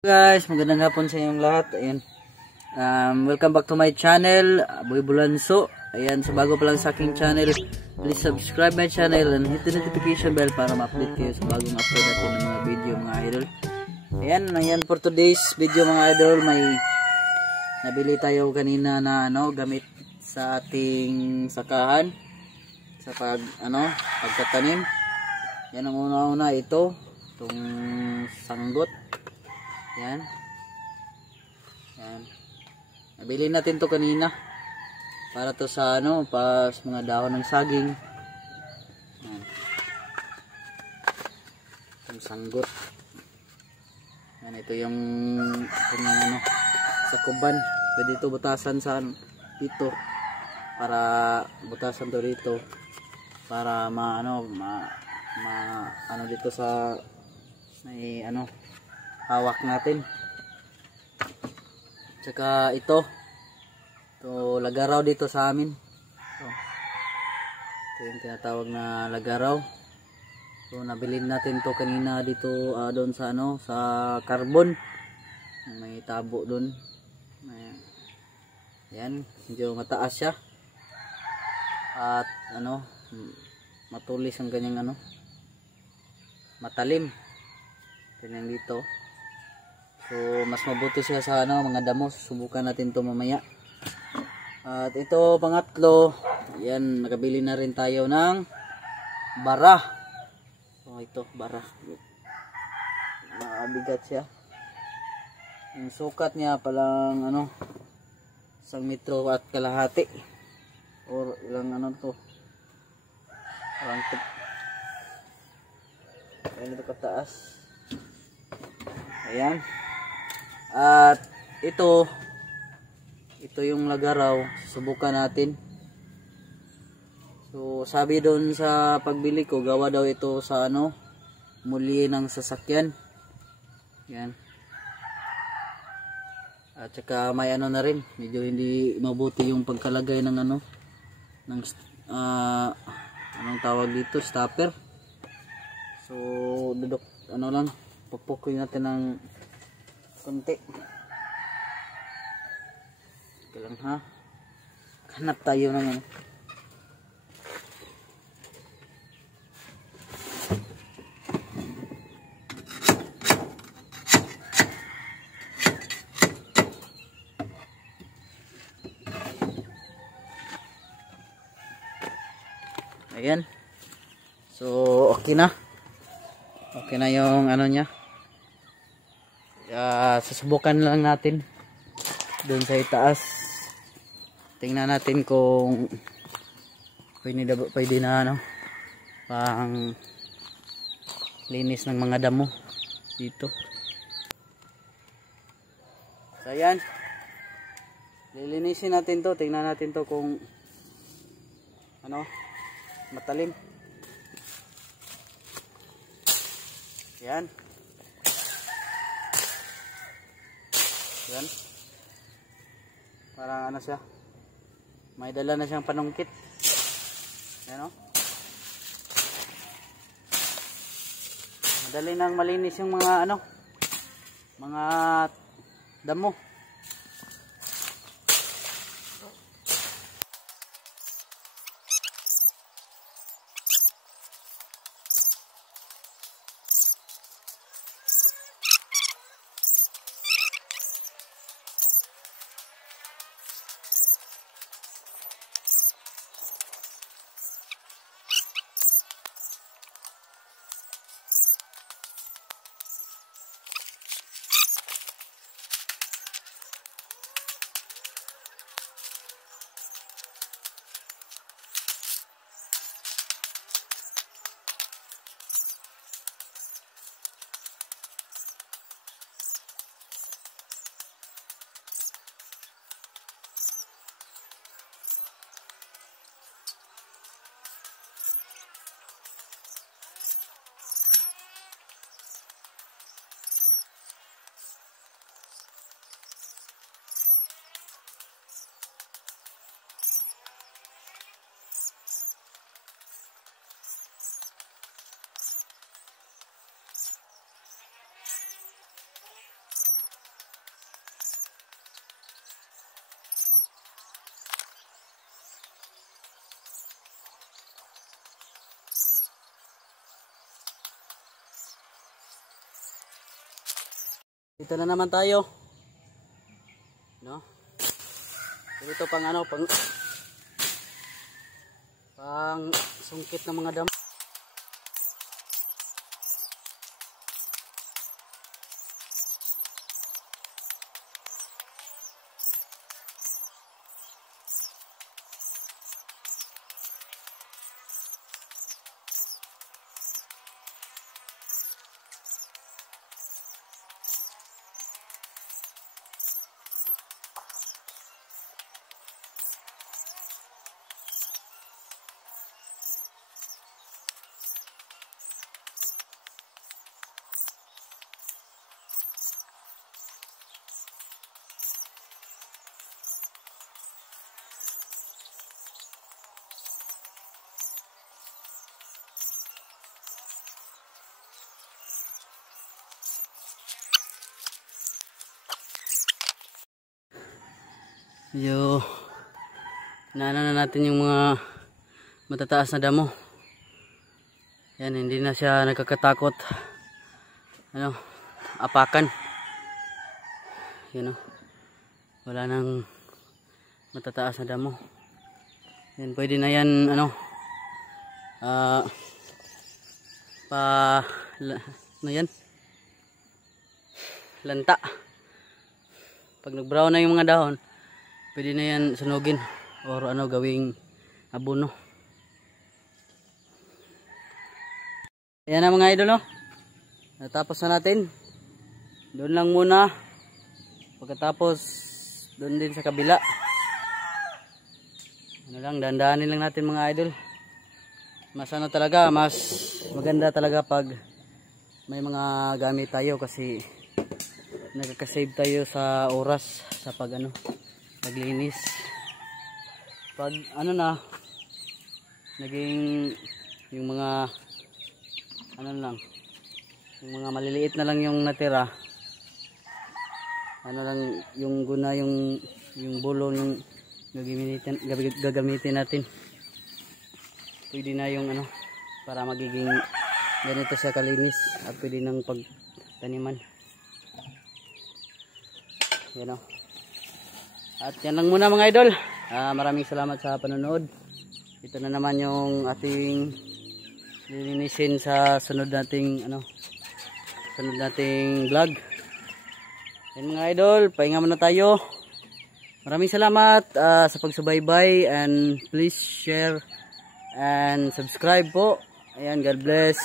Guys, magandang hapon sa inyong lahat. Ayan. Welcome back to my channel, Boy Bulanso. Ayan, sa bago pa lang sa aking channel, please subscribe my channel and hit the notification bell para ma-update kayo sa bagong upload natin ng mga video mga idol. Ayan for today's video mga idol, may nabili tayo kanina na gamit sa ating sakahan sa pagtatanim. Yan ang una-una, itong sanggot. Yan. Nabili natin to kanina para to sa pas mga dahon ng saging. Yan. Itong sanggot. Yan, ito yung sa kuban. Pwede ito butasan sa dito para butasan to dito para dito sa may hawak natin. Tsaka ito lagaraw dito sa amin. Ito yung tinatawag na lagaraw. So nabilin natin to kanina dito doon sa sa carbon. May tabo doon. Yan, medyo mataas siya. At matulis ang kanyang matalim. Ganyan dito. So mas mabuti siya sa mga damo. Subukan natin to mamaya. At ito pangatlo, yan, nakabili na rin tayo ng bara. So ito bara. Mabigat siya. Yung sukat niya palang 1 metro at kalahati. Or ilang to. Parang ayan ito kataas. Ayan. At ito yung lagaraw. Subukan natin. So sabi doon sa pagbili ko, gawa daw ito sa muli ng sasakyan. Yan. At saka may na rin, medyo hindi mabuti yung pagkalagay ng ng anong tawag dito, stopper. So dudok lang, pupukoy natin ng konti. Kailang hanap tayo ng ayan. So okay na. Okay na yung niya. Susubukan lang natin doon sa itaas. Tingnan natin kung pwede na pang linis ng mga damo dito. So ayan. Lilinisin natin to. Tingnan natin to kung matalim. Yan. Yan. Parang siya. May dala na siyang panungkit. Yan Madali nang malinis yung mga mga damo. Dito na naman tayo. No? Dito pang ano, pang sungkit ng mga damo. Naano na natin yung mga matataas na damo. Yan, hindi na siya nagkakatakot ano, apakan. Yan o, wala nang matataas na damo. Yan, pwede na yan ano, ano yan, lanta. Pag nag-brown na yung mga dahon, pwede na yan sunugin or ano, gawing abono. Ayan na mga idol, no? Natapos na natin. Doon lang muna. Pagkatapos, doon din sa kabila. Ano lang, dandahanin lang natin mga idol. Mas ano talaga, mas maganda talaga pag may mga gamit tayo kasi nagkakasave tayo sa oras sa pag ano, naglinis. Pag ano na, naging yung mga ano lang, yung mga maliliit na lang yung natira, ano lang yung guna, yung bulo yung gagamitin natin. Pwede na yung ano, para magiging ganito siya kalinis at pwede nang pagtaniman. Yan o. At yan lang muna mga idol. Maraming salamat sa panonood. Ito na naman yung ating lilinisin sa sunod nating ano, sunod nating vlog. Yan mga idol, pahinga muna tayo. Maraming salamat sa pagsubaybay, and please share and subscribe po. Ayan, God bless.